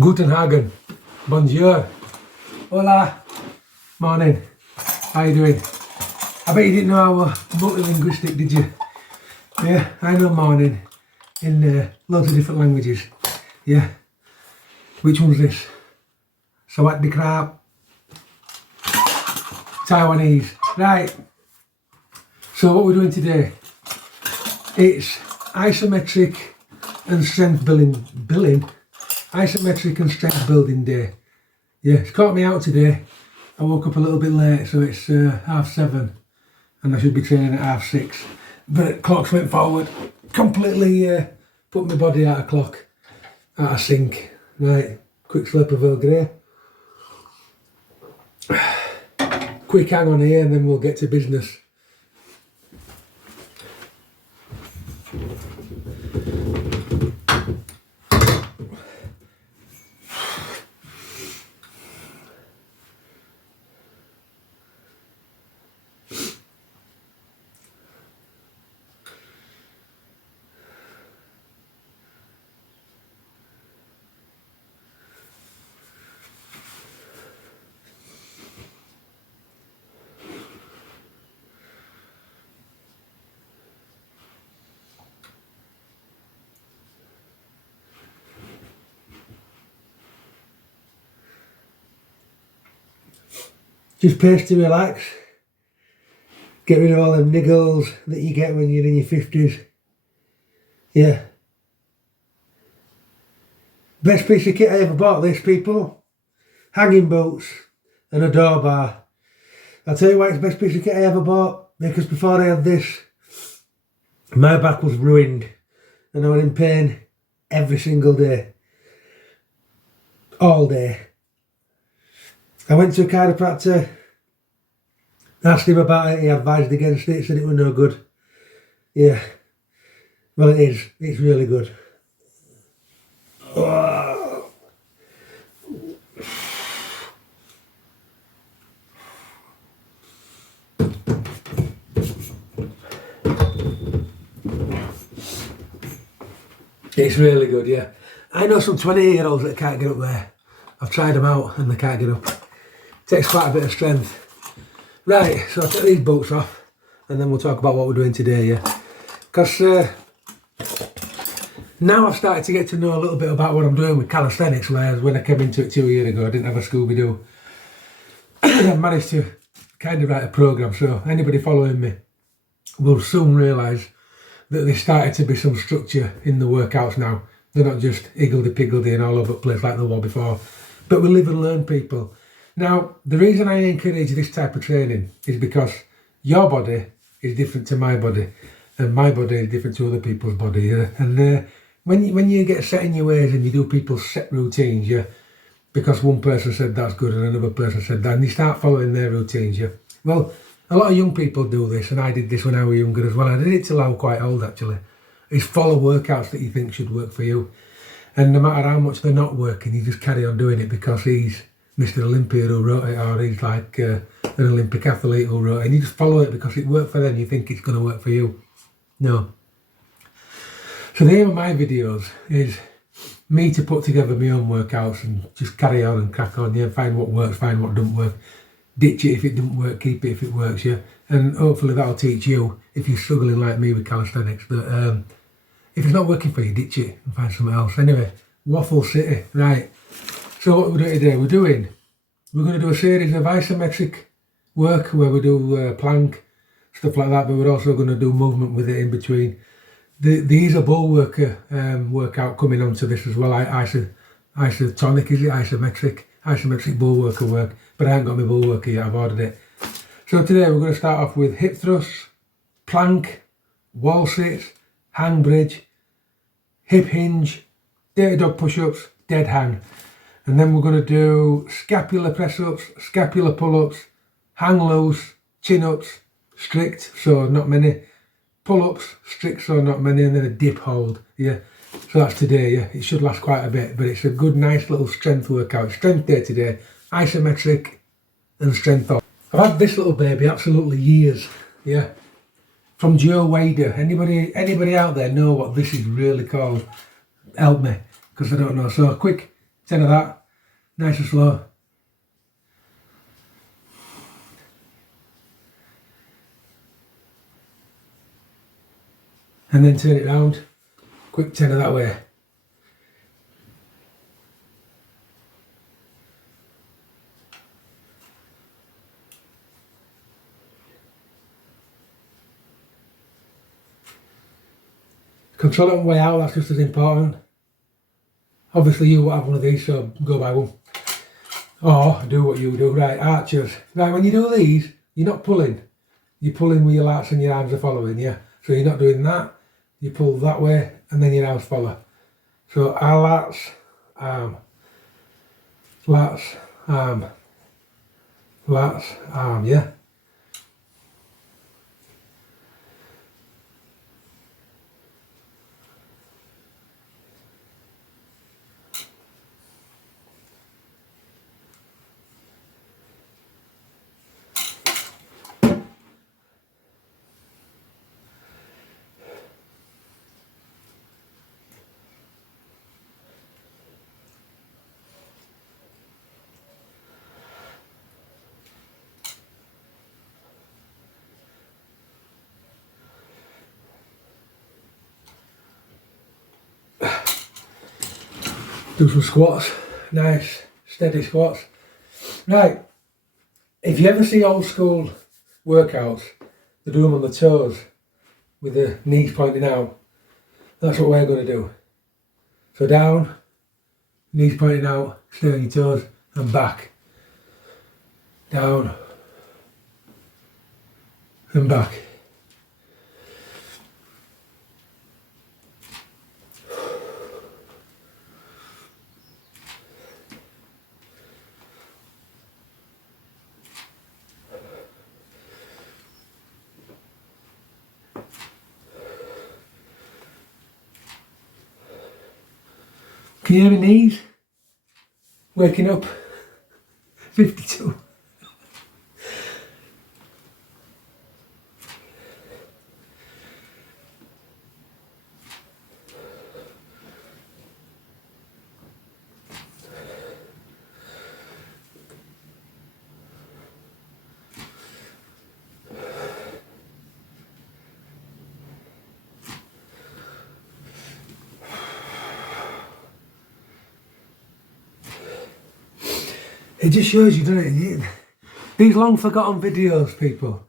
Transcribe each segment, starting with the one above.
Guten Hagen, bonjour, hola, morning, how you doing? I bet you didn't know I was multilinguistic, did you? Yeah, I know morning in loads of different languages. Yeah, which one's this? Sawadee krap, Taiwanese. Right, so what we're doing today, it's isometric and strength building, isometric and strength building day. Yeah, it's caught me out today. I woke up a little bit late, so it's 7:30 and I should be training at 6:30. But clocks went forward, completely put my body out of clock, out of sync. Right, quick slurp of Earl Grey. Quick hang on here and then we'll get to business. Just pace to relax. Get rid of all them niggles that you get when you're in your 50s. Yeah. Best piece of kit I ever bought, this, people. Hanging boots and a door bar. I'll tell you why it's the best piece of kit I ever bought. Because before I had this, my back was ruined. And I was in pain every single day. All day. I went to a chiropractor, asked him about it, he advised against it, said it was no good. Yeah, well it is, it's really good. Oh. It's really good, yeah. I know some 28-year-olds that can't get up there. I've tried them out and they can't get up. Takes quite a bit of strength. Right, so I'll take these boots off and then we'll talk about what we're doing today, yeah. Because now I've started to get to know a little bit about what I'm doing with calisthenics, whereas when I came into it 2 years ago I didn't have a Scooby-Doo. I've managed to kind of write a programme, so anybody following me will soon realise that there's started to be some structure in the workouts now. They're not just higgledy-piggledy and all over the place like they were before, but we live and learn, people. Now, the reason I encourage this type of training is because your body is different to my body and my body is different to other people's body. Yeah? And when you get set in your ways and you do people's set routines, yeah, because one person said that's good and another person said that, and you start following their routines, yeah. Well, a lot of young people do this, and I did this when I was younger as well. I did it till I was quite old, actually. Is follow workouts that you think should work for you. And no matter how much they're not working, you just carry on doing it because he's Mr. Olympia who wrote it, or he's like an Olympic athlete who wrote it, and you just follow it because it worked for them, you think it's going to work for you. No. So the aim of my videos is me to put together my own workouts and just carry on and crack on, yeah, find what works, find what doesn't work, ditch it if it doesn't work, keep it if it works, yeah. And hopefully that'll teach you, if you're struggling like me with calisthenics, that if it's not working for you, ditch it and find something else. Anyway, Waffle City, right. So what we're doing today, we're going to do a series of isometric work where we do plank, stuff like that, but we're also going to do movement with it in between. These are bull worker workout coming onto this as well, isotonic, is it? Isometric bull worker work, but I haven't got my bull worker yet, I've ordered it. So today we're going to start off with hip thrusts, plank, wall sits, hang bridge, hip hinge, dirty dog push-ups, dead hang. And then we're going to do scapular press-ups, scapular pull-ups, hang loose, chin-ups, strict, so not many, pull-ups, strict, so not many, and then a dip hold, yeah. So that's today, yeah. It should last quite a bit, but it's a good, nice little strength workout. Strength day today, isometric and strength off. I've had this little baby absolutely years, yeah. From Joe Wader. Anybody out there know what this is really called? Help me, because I don't know. So quick 10 of that, nice and slow. And then turn it round, quick 10 of that way. Control it on the way out, that's just as important. Obviously you won't have one of these, so go buy one. Or do what you do. Right, archers. Right, when you do these, you're not pulling. You're pulling with your lats and your arms are following, yeah? So you're not doing that. You pull that way and then your arms follow. So our lats, lats, lats, yeah? Do some squats, nice steady squats. Right, if you ever see old school workouts, they do them on the toes with the knees pointing out. That's what we're going to do. So down, knees pointing out, stay on your toes and back. Down and back. Can you hear my knees? Waking up. 52. It just shows you, doesn't it? These long forgotten videos, people,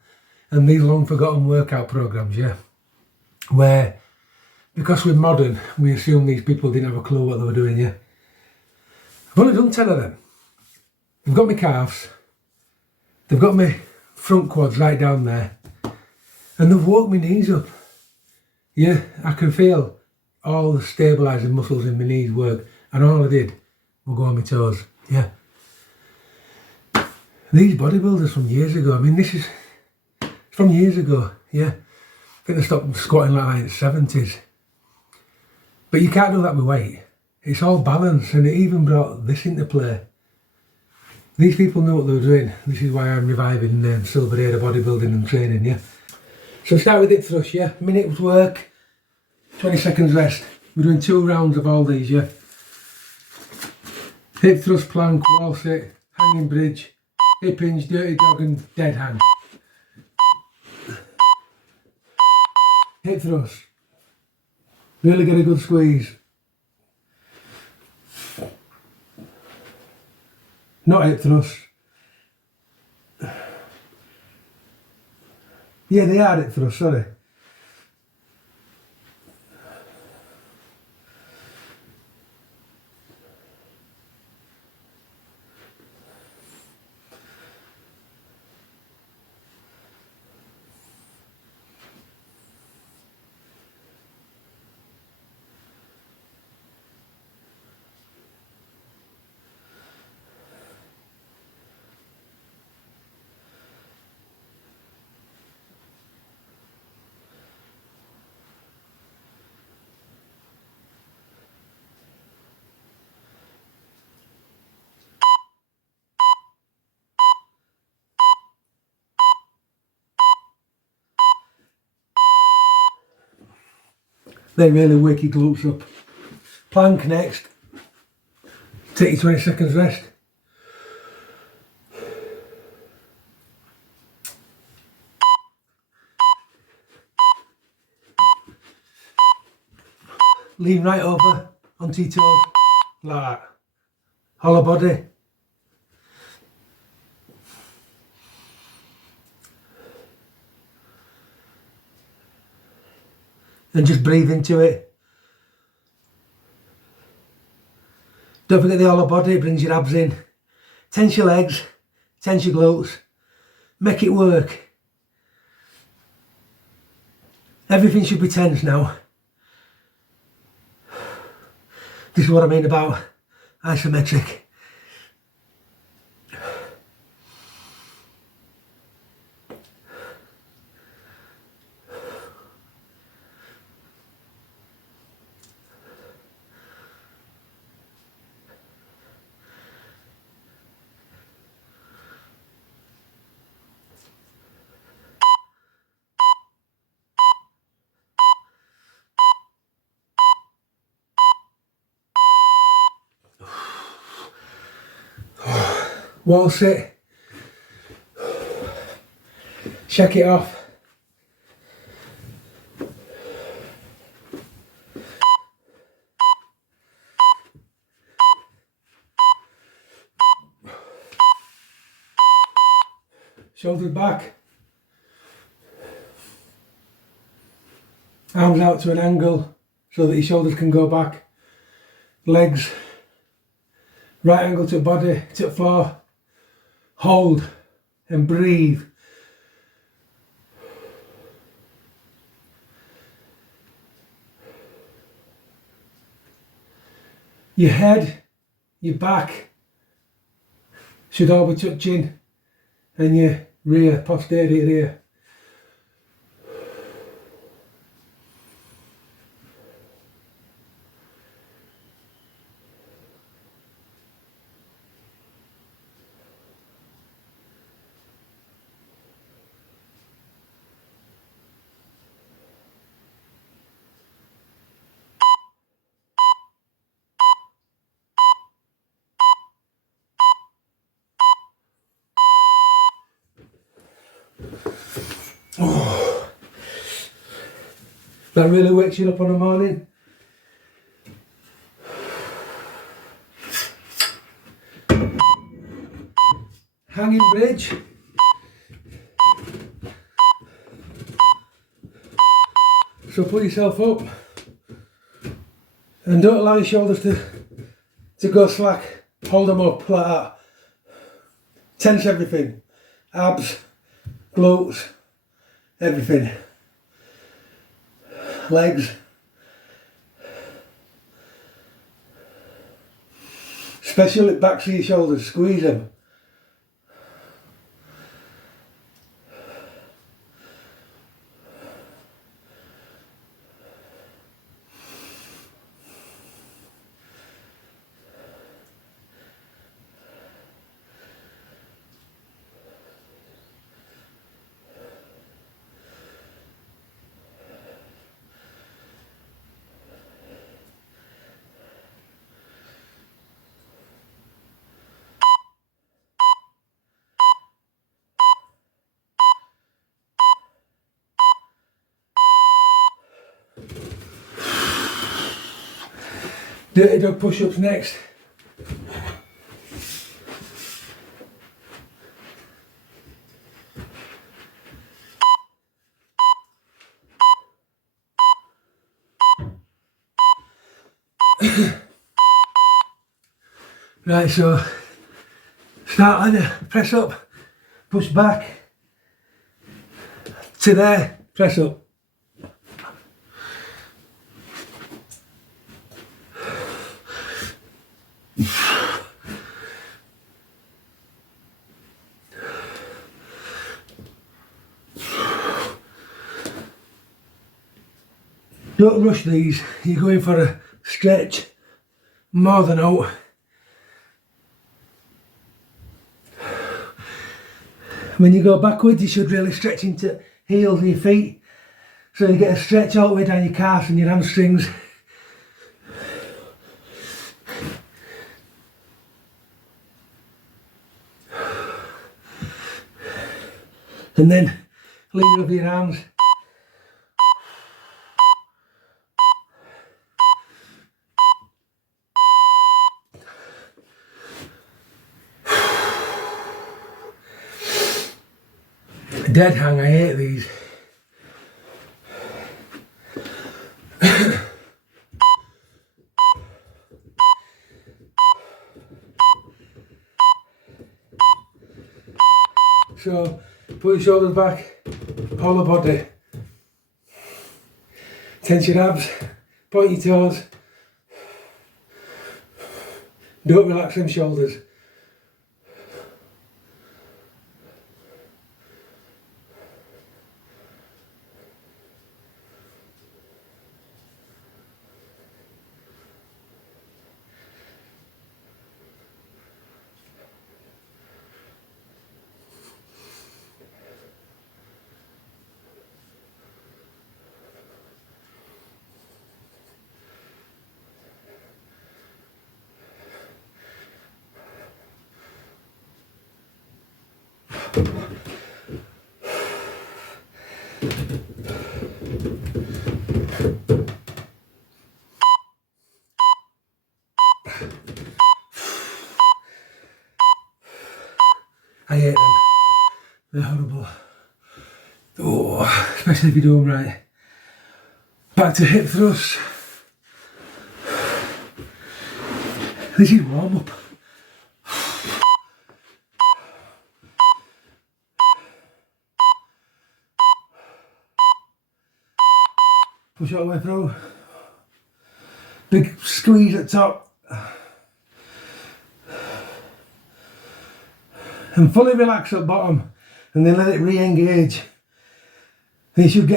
and these long forgotten workout programs, yeah, where because we're modern, we assume these people didn't have a clue what they were doing, yeah. I've only done 10 of them. They've got my calves, they've got my front quads right down there, and they've woke my knees up. Yeah, I can feel all the stabilising muscles in my knees work, and all I did was go on my toes, yeah. These bodybuilders from years ago, I mean, this is from years ago, yeah. I think they stopped squatting like that in the 70s. But you can't do that with weight. It's all balance, and it even brought this into play. These people knew what they were doing. This is why I'm reviving silver era bodybuilding and training, yeah. So start with hip thrust, yeah. Minute work, 20 seconds rest. We're doing 2 rounds of all these, yeah. Hip thrust, plank, wall sit, hanging bridge, hip hinge, dirty dog and dead hang. Hip thrust. Really get a good squeeze. Not hip thrust. Yeah, they are hip thrust, sorry. They really wake your glutes up. Plank next. Take your 20 seconds rest. Lean right over onto your toes, like that. Hollow body. And just breathe into it. Don't forget the hollow body, it brings your abs in. Tense your legs, tense your glutes, make it work. Everything should be tense now. This is what I mean about isometric. Wall sit. Shake it off. Shoulders back. Arms out to an angle so that your shoulders can go back. Legs right angle to body, to the floor. Hold and breathe. Your head, your back should all be touching, and your rear, posterior rear. Oh, that really wakes you up on the morning. Hanging bridge. So put yourself up and don't allow your shoulders to go slack. Hold them up like that. Tense everything. Abs, glutes, everything. Legs. Especially backs of your shoulders, squeeze them. Dirty dog push-ups next. Right, so start like that, press up, push back to there, press up. Don't rush these, you're going for a stretch, more than out. When you go backwards, you should really stretch into heels of your feet, so you get a stretch all the way down your calves and your hamstrings. And then lean over your arms. Dead hang, I hate these. So, put your shoulders back, whole the body. Tense your abs, point your toes. Don't relax them shoulders. I hate them. They're horrible. Oh, especially if you do them right. Back to hip thrusts. This is warm up. Push all the way through. Big squeeze at top. And fully relax at bottom, and then let it re-engage. And you should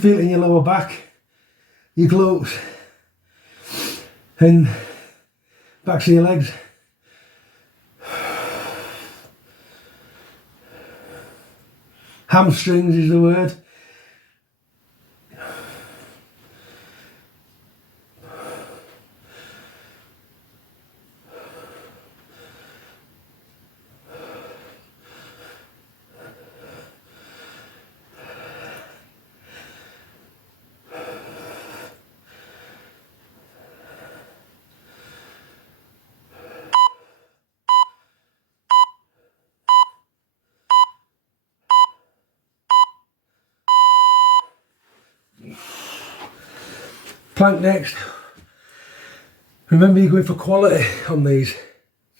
feel it in your lower back, your glutes, and backs of your legs. Hamstrings is the word. Plank next. Remember, you're going for quality on these.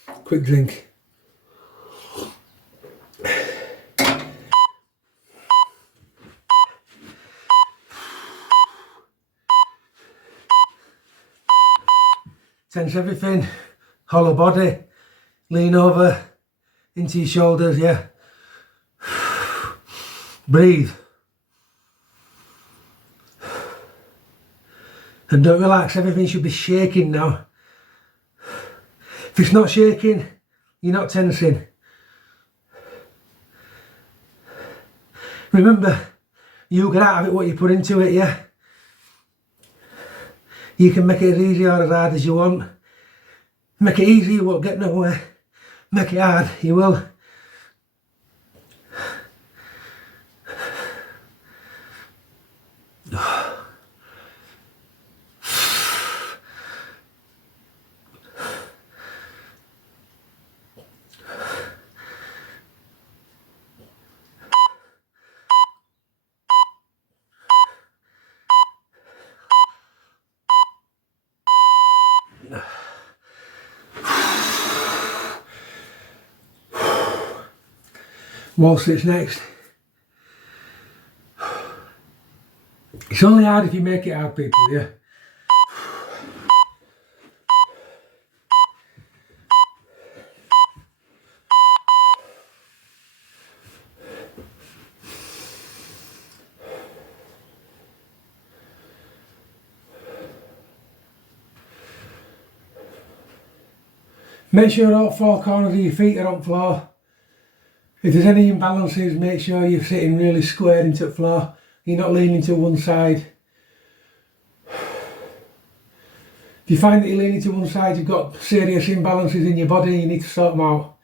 Quick drink. Tense everything. Hollow body. Lean over into your shoulders, yeah. Breathe. And don't relax, everything should be shaking now. If it's not shaking, you're not tensing. Remember, you get out of it what you put into it, yeah? You can make it as easy or as hard as you want. Make it easy, you won't get nowhere. Make it hard, you will. Wall sits next. It's only hard if you make it hard, people, yeah? Make sure all four corners of your feet are on floor. If there's any imbalances, make sure you're sitting really squared into the floor. You're not leaning to one side. If you find that you're leaning to one side, you've got serious imbalances in your body, you need to sort them out.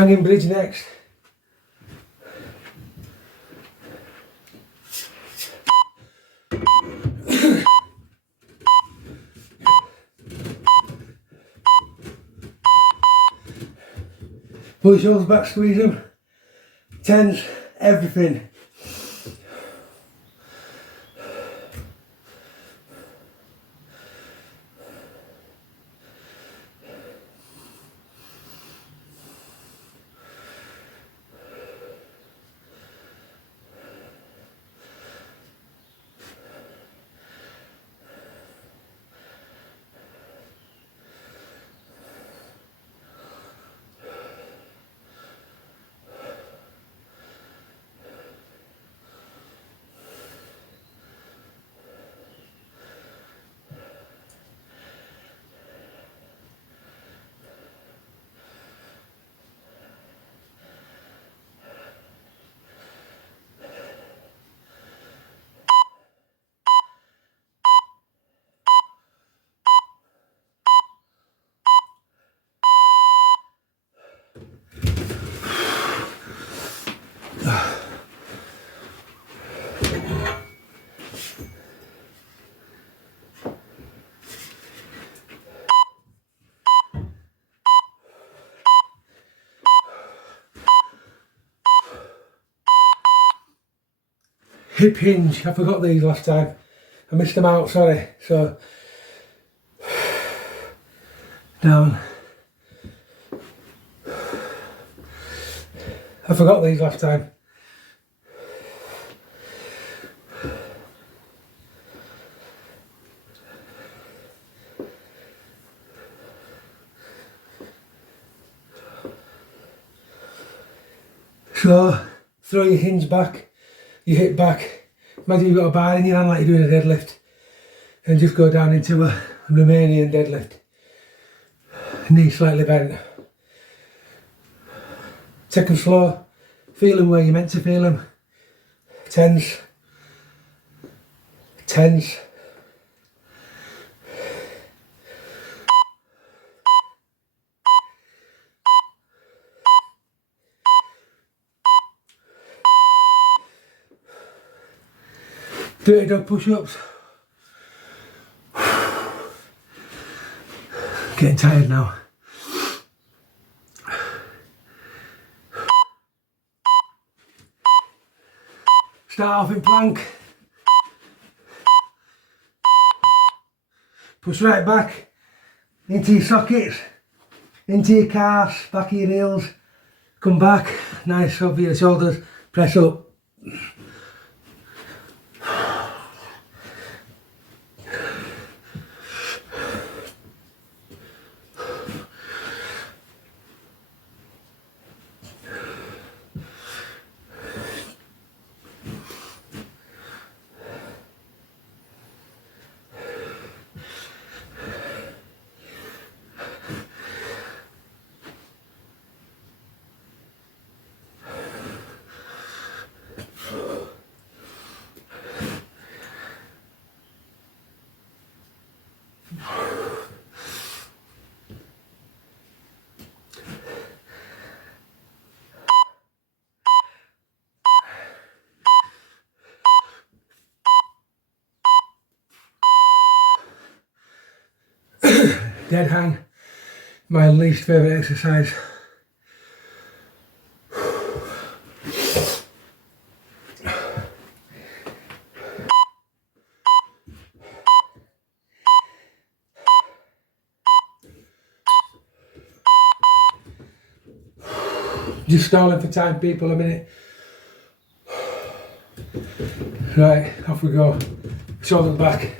Hanging bridge next. Pull your shoulders back, squeeze them. Tense, everything. Hip hinge, I forgot these last time. I missed them out, sorry. So, down. I forgot these last time. So, throw your hinge back, your hip back. Imagine you've got a bar in your hand like you're doing a deadlift. And just go down into a Romanian deadlift. Knee slightly bent. Take them slow. Feel them where you're meant to feel them. Tense. Tense. Dirty dog push-ups. Getting tired now. Start off in plank. Push right back into your sockets, into your calves, back of your heels. Come back, nice over your shoulders, press up. Dead hang, my least favourite exercise. Just stalling for time, people, a minute. Right, off we go. Shoulders back.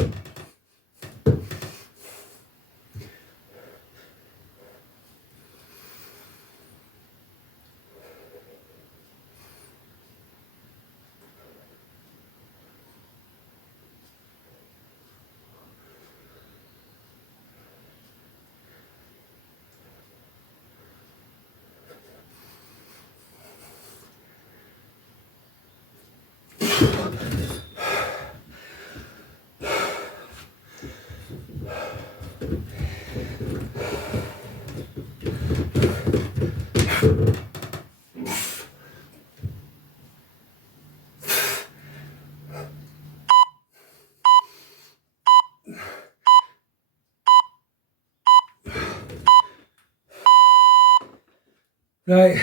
Right,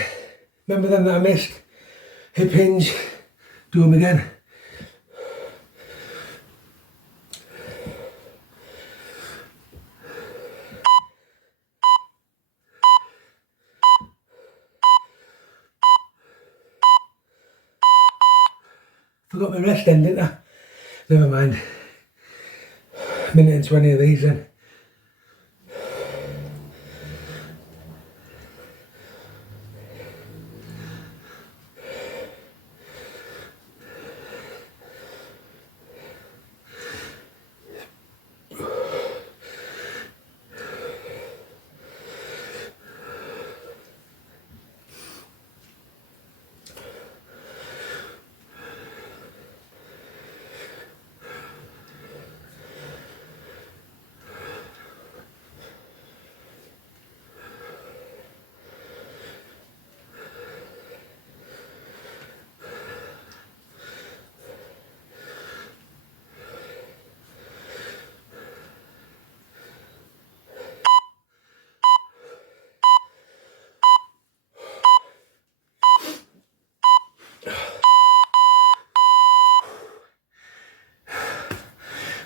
remember them that I missed? Hip hinge, do them again. Forgot my rest end, didn't I? Never mind. Minute and 20 of these then.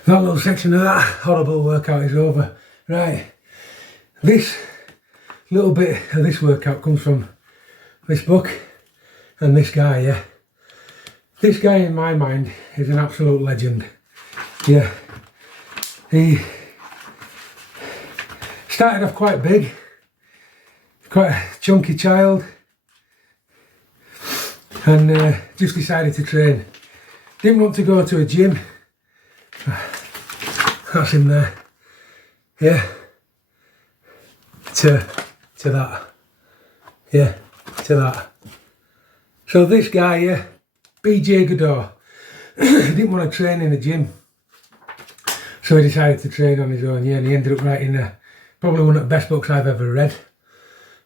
That little section of that horrible workout is over. Right, this little bit of this workout comes from this book and this guy, yeah. This guy in my mind is an absolute legend. Yeah, he started off quite big, quite a chunky child, and just decided to train. Didn't want to go to a gym. That's him there. Yeah. To that. Yeah, to that. So this guy, yeah, BJ Godot, didn't want to train in a gym. So he decided to train on his own, yeah, and he ended up writing probably one of the best books I've ever read.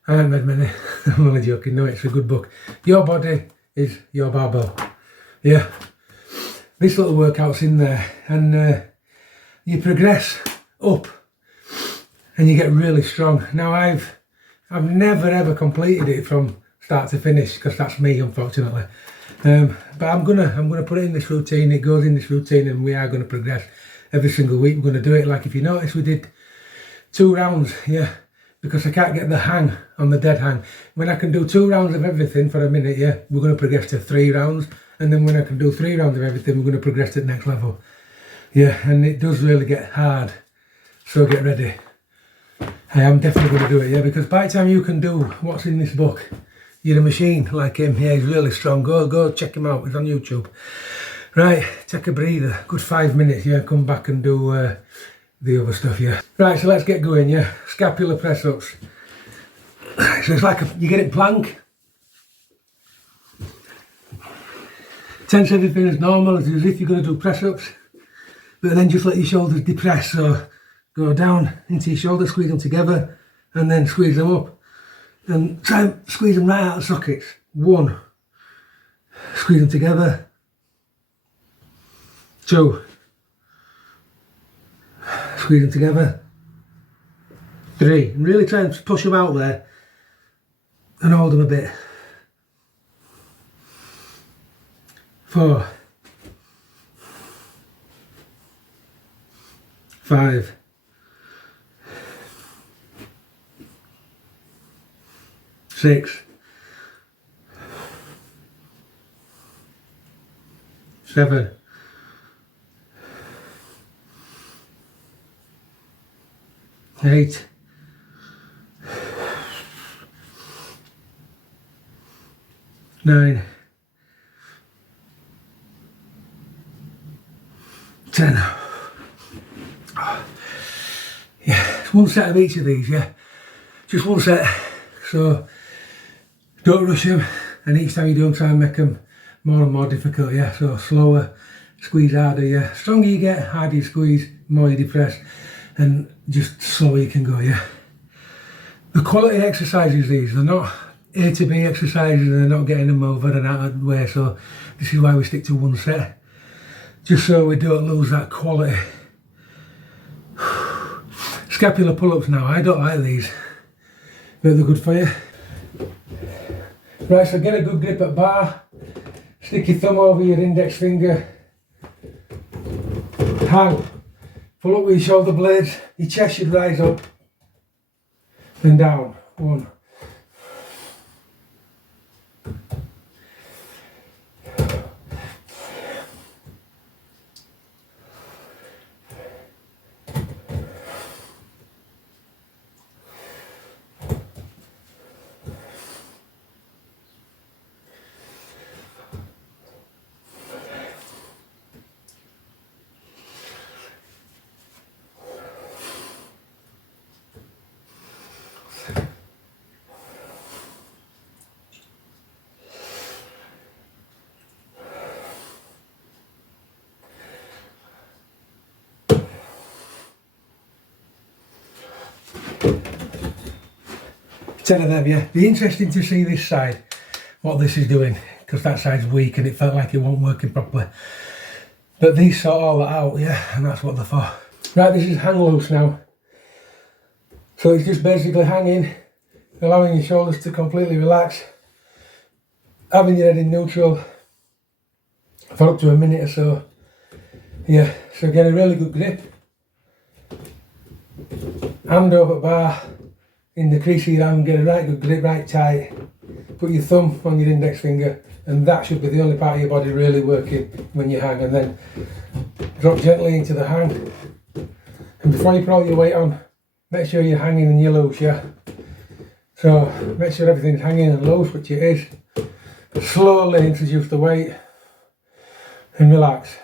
I haven't read many, I'm only joking, no, it's a good book. Your body is your barbell. Yeah. This little workout's in there, and you progress up and you get really strong. Now I've never ever completed it from start to finish, because that's me, unfortunately. But I'm gonna put it in this routine. It goes in this routine, and we are gonna progress every single week. We're gonna do it. Like if you notice, we did 2 rounds, yeah, because I can't get the hang on the dead hang. When I can do 2 rounds of everything for a minute, yeah, we're gonna progress to 3 rounds, and then when I can do 3 rounds of everything, we're gonna progress to the next level. Yeah, and it does really get hard, so get ready. I am definitely going to do it, yeah, because by the time you can do what's in this book, you're a machine like him. Yeah, he's really strong. Go check him out, he's on YouTube. Right, take a breather, good 5 minutes, yeah, come back and do the other stuff, yeah. Right, so let's get going, yeah. Scapular press-ups. So it's like you get it plank. Tense everything as normal, as if you're going to do press-ups. But then just let your shoulders depress, so go down into your shoulders, squeeze them together, and then squeeze them up. And try and squeeze them right out of the sockets. 1. Squeeze them together. 2. Squeeze them together. 3. And really try and push them out there and hold them a bit. 4. 5. 6. 7. 8. 9. 10. Yeah, it's 1 set of each of these, yeah. Just 1 set. So don't rush them, and each time you do them, try and make them more and more difficult, yeah. So slower, squeeze harder, yeah. Stronger you get, harder you squeeze, more you depress, and just slower you can go, yeah. The quality exercises, these, they're not A to B exercises, and they're not getting them over and out of the way, so this is why we stick to 1 set, just so we don't lose that quality. Scapular pull-ups now, I don't like these, but they're good for you. Right, so get a good grip at bar, stick your thumb over your index finger, hang, pull up with your shoulder blades, your chest should rise up, then down, 1. Ten of them, yeah. Be interesting to see this side, what this is doing, because that side's weak and it felt like it wasn't working properly. But these sort all that out, yeah, and that's what they're for. Right, this is hang loose now. So it's just basically hanging, allowing your shoulders to completely relax, having your head in neutral for up to a minute or so. Yeah, so get a really good grip. Hand over bar, in the crease of your hand, get a right good grip, right tight. Put your thumb on your index finger, and that should be the only part of your body really working when you hang. And then drop gently into the hang. And before you put all your weight on, make sure you're hanging and you're loose, yeah? So make sure everything's hanging and loose, which it is. Slowly introduce the weight and relax.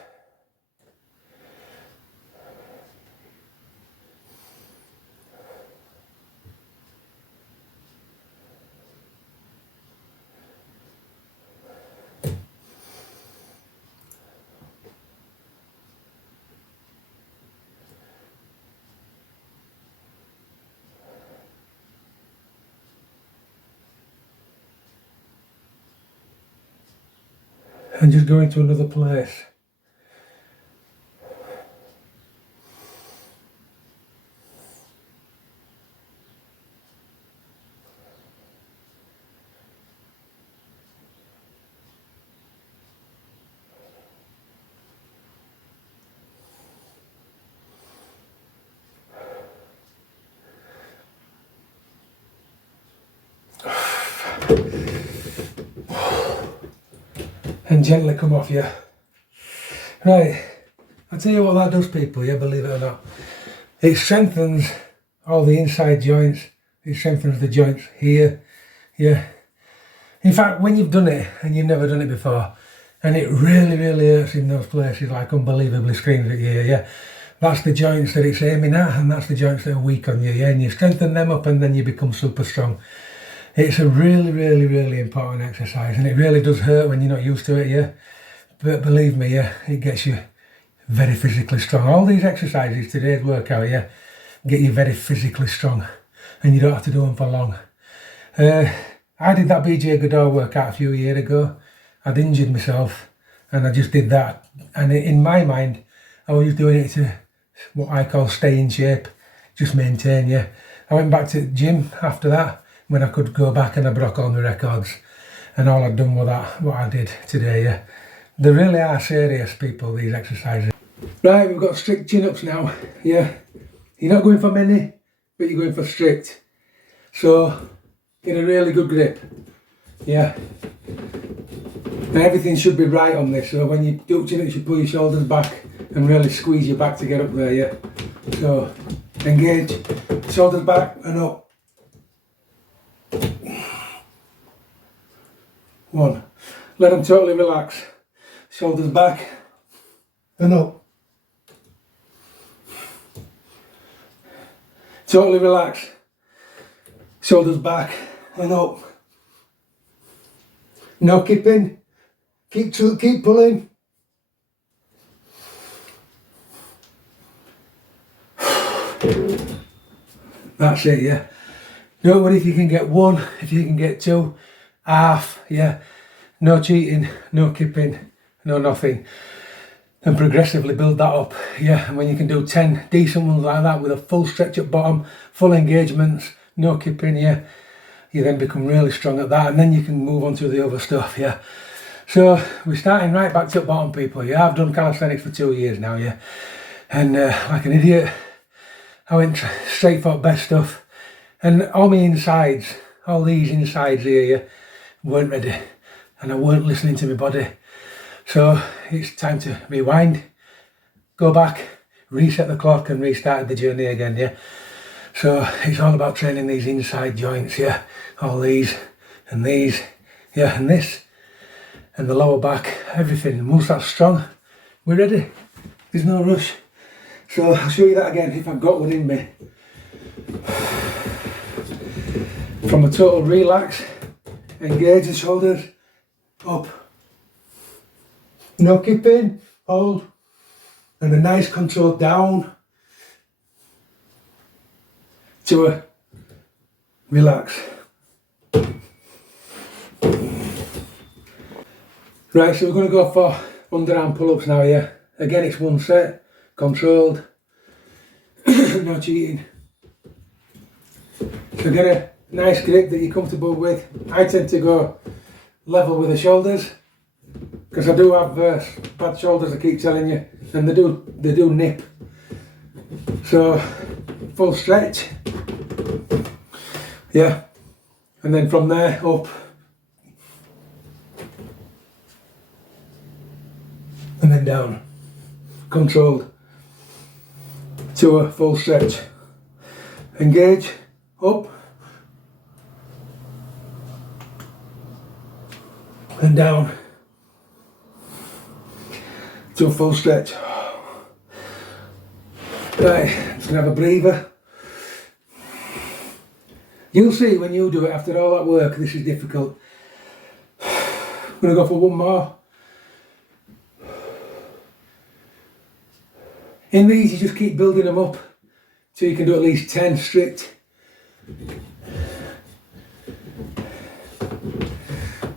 And just go into another place. And gently come off, yeah. Right, I'll tell you what that does, people, yeah, believe it or not. It strengthens all the inside joints, it strengthens the joints here, yeah. In fact, when you've done it and you've never done it before, and it really, really hurts in those places, like unbelievably screams at you, yeah, that's the joints that it's aiming at, and that's the joints that are weak on you, yeah, and you strengthen them up and then you become super strong. It's a really, really, really important exercise, and it really does hurt when you're not used to it, yeah. But believe me, yeah, it gets you very physically strong. All these exercises, today's workout, yeah, get you very physically strong, and you don't have to do them for long. I did that BJ Goddard workout a few years ago. I'd injured myself, and I just did that. And in my mind, I was doing it to what I call stay in shape, just maintain, yeah. I went back to the gym after that, when I could go back and I broke all my records, and all I'd done was that, what I did today, yeah. They really are serious, people, these exercises. Right, we've got strict chin-ups now, yeah. You're not going for many, but you're going for strict. So, get a really good grip, yeah. Now everything should be right on this, so when you do chin-up, you should pull your shoulders back and really squeeze your back to get up there, yeah. So, engage, shoulders back and up. 1. Let them totally relax. Shoulders back and up. Totally relax. Shoulders back and up. No keeping. Keep pulling. That's it, yeah. Don't worry if you can get 1, if you can get 2. Half, yeah, no cheating, no kipping, no nothing, and progressively build that up, yeah. And when you can do 10 decent ones like that with a full stretch at bottom, full engagements, no kipping, yeah, you then become really strong at that, and then you can move on to the other stuff, yeah. So we're starting right back to the bottom, people. Yeah, I've done calisthenics for 2 years now, yeah, and like an idiot, I went straight for best stuff, and all my insides, all these insides here, yeah, weren't ready, and I weren't listening to my body. So it's time to rewind, go back, reset the clock, and restart the journey again, yeah. So it's all about training these inside joints, yeah, all these, yeah, and this, and the lower back, everything. Once that's strong, we're ready. There's no rush. So I'll show you that again if I've got one in me. From a total relax, engage the shoulders, up. No keeping, hold, and a nice control down to a relax. Right, so we're going to go for underarm pull-ups now, yeah. Again, it's one set, controlled, no cheating. So get a nice grip that you're comfortable with. I tend to go level with the shoulders, because I do have bad shoulders, I keep telling you, and they do nip. So full stretch, yeah, and then from there up, and then down, controlled to a full stretch. Engage, up, and down to a full stretch. Right, just gonna have a breather. You'll see when you do it after all that work, this is difficult. I'm gonna go for one more. In these, you just keep building them up so you can do at least 10 strict.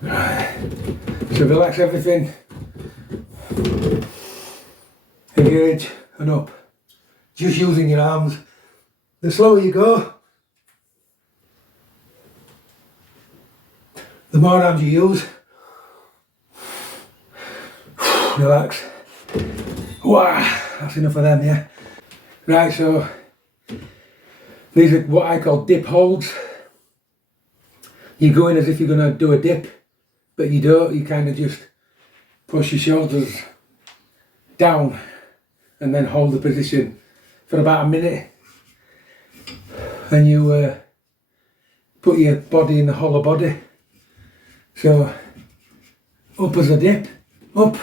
Right. So relax everything. Engage and up. Just using your arms. The slower you go, the more arms you use. Relax. Wow, that's enough of them, yeah. Right, so these are what I call dip holds. You go in as if you're going to do a dip, but you don't. You kind of just push your shoulders down and then hold the position for about a minute. And you put your body in the hollow body. So up as a dip, up,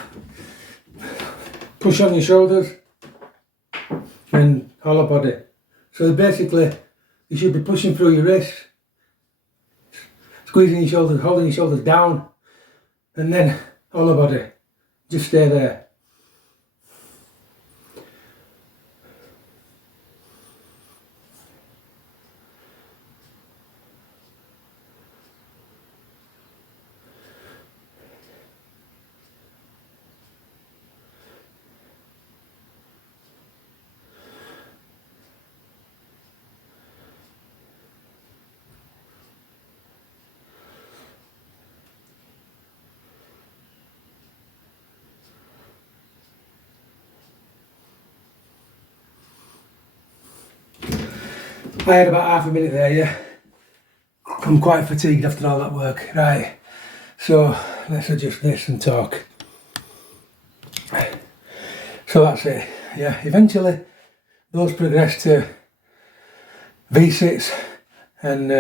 push on your shoulders and hollow body. So basically you should be pushing through your wrists, squeezing your shoulders, holding your shoulders down, and then hollow body. Just stay there. I had about half a minute there, yeah. I'm quite fatigued after all that work. Right, so let's adjust this and talk. So that's it, yeah. Eventually those progress to V-sits and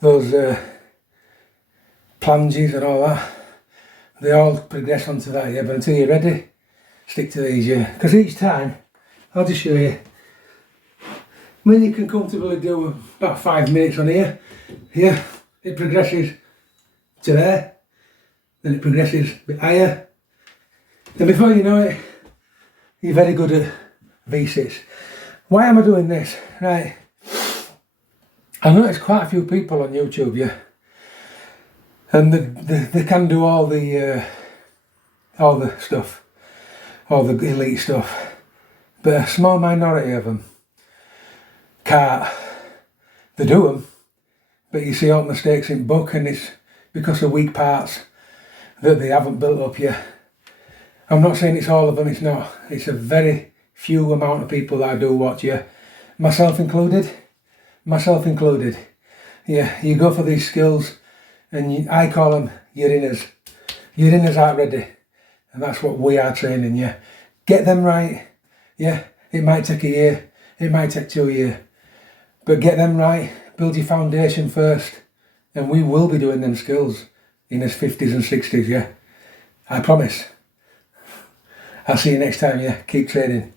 those plunges and all that. They all progress onto that, yeah, but until you're ready, stick to these, yeah. Because each time, I'll just show you. I mean, you can comfortably do about 5 minutes on here. Yeah, it progresses to there, then it progresses a bit higher. Then before you know it, you're very good at V-sits. Why am I doing this? Right, I've noticed quite a few people on YouTube, yeah, and they can do all the stuff, all the elite stuff, but a small minority of them can't. They do them, but you see all the mistakes in book, and it's because of weak parts that they haven't built up yet. I'm not saying it's all of them, it's not. It's a very few amount of people that I do watch, yeah. Myself included. Yeah, you go for these skills and I call them your inners. Your inners aren't ready. And that's what we are training, yeah. Get them right, yeah. It might take a year, it might take 2 years. But get them right, build your foundation first, and we will be doing them skills in his 50s and 60s, yeah. I promise. I'll see you next time, yeah. Keep training.